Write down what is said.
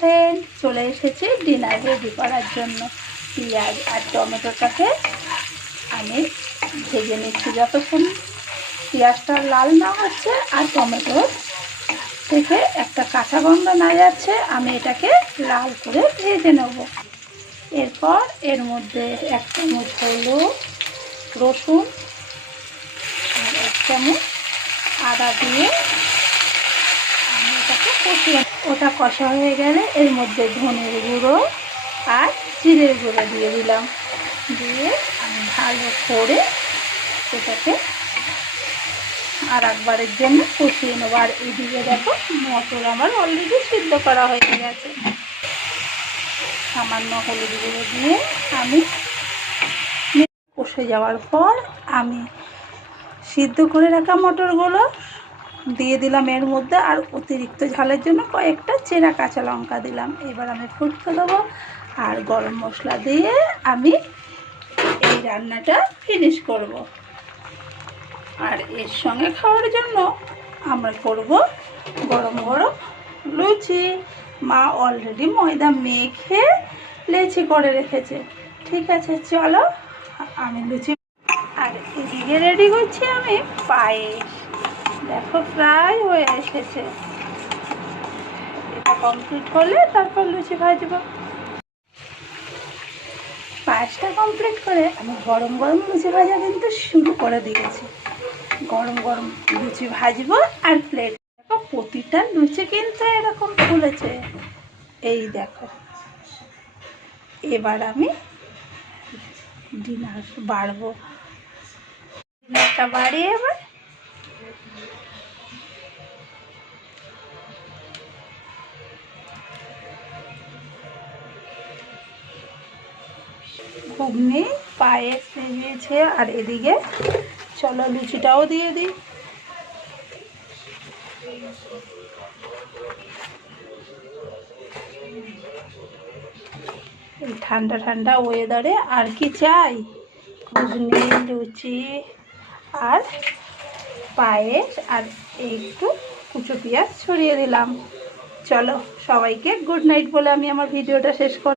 Friend, চলে এসেছি dinner ready করার জন্য। পেঁয়াজ আর টমেটোটাকে আমি ভেজে নিচ্ছি যতক্ষণ পেঁয়াজটা লাল না হচ্ছে আর টমেটো থেকে একটা কাঁচা গন্ধ না যাচ্ছে আমি এটাকে লাল করে ভেজে নেব। এরপর এর মধ্যে 1 চামচ হলুদ, রসুন আর 1 চামচ আদা দিয়ে আমি এটাকে কষিয়ে, ওটা কষা হয়ে গেলে এর মধ্যে ধনের গুঁড়ো আর জিরের গুঁড়ো দিয়ে দিলাম। দিয়ে আমি ভালো করে এটাকে আর একবারের জন্য কষিয়ে নেবো। আর এদিকে দেখো মটর আমার অলরেডি সিদ্ধ করা হয়ে গেছে। সামান্য হলুদ গুঁড়ো দিয়ে আমি কষে যাওয়ার পর আমি সিদ্ধ করে রাখা মটরগুলো দিয়ে দিলাম এর মধ্যে, আর অতিরিক্ত ঝালের জন্য কয়েকটা চেরা কাঁচা লঙ্কা দিলাম। এবার আমি ফুটতে দেবো আর গরম মশলা দিয়ে আমি এই রান্নাটা ফিনিশ করব। আর এর সঙ্গে খাওয়ার জন্য আমরা করব গরম গরম লুচি। মা অলরেডি ময়দা মেখে লেচি করে রেখেছে। ঠিক আছে, চলো আমি লুচি। আর এদিকে রেডি করছি আমি পায়েস। দেখো প্রায় হয়ে এসেছে, এটা কমপ্লিট করলে তারপর লুচি ভাজবো। পায়েসটা কমপ্লিট করে আমি গরম গরম লুচি ভাজা কিন্তু শুরু করে দিয়েছি। গরম গরম লুচি ভাজবো আর প্লেট। দেখো প্রতিটা লুচি কিন্তু এরকম ফুলেছে, এই দেখো। এবার আমি ডিনার বাড়বো, ডিনারটা বাড়িয়ে এবার ঘুগনি পায়েস দিয়েছে। আর এদিকে চলো লুচিটাও দিয়ে দিই। এই ঠান্ডা ঠান্ডা ওয়েদারে আর কি চাই, ঘুগনি, লুচি আর পায়েস আর একটু কুচো পেঁয়াজ ছড়িয়ে দিলাম। চলো সবাইকে গুড নাইট বলে আমি আমার ভিডিওটা শেষ করি।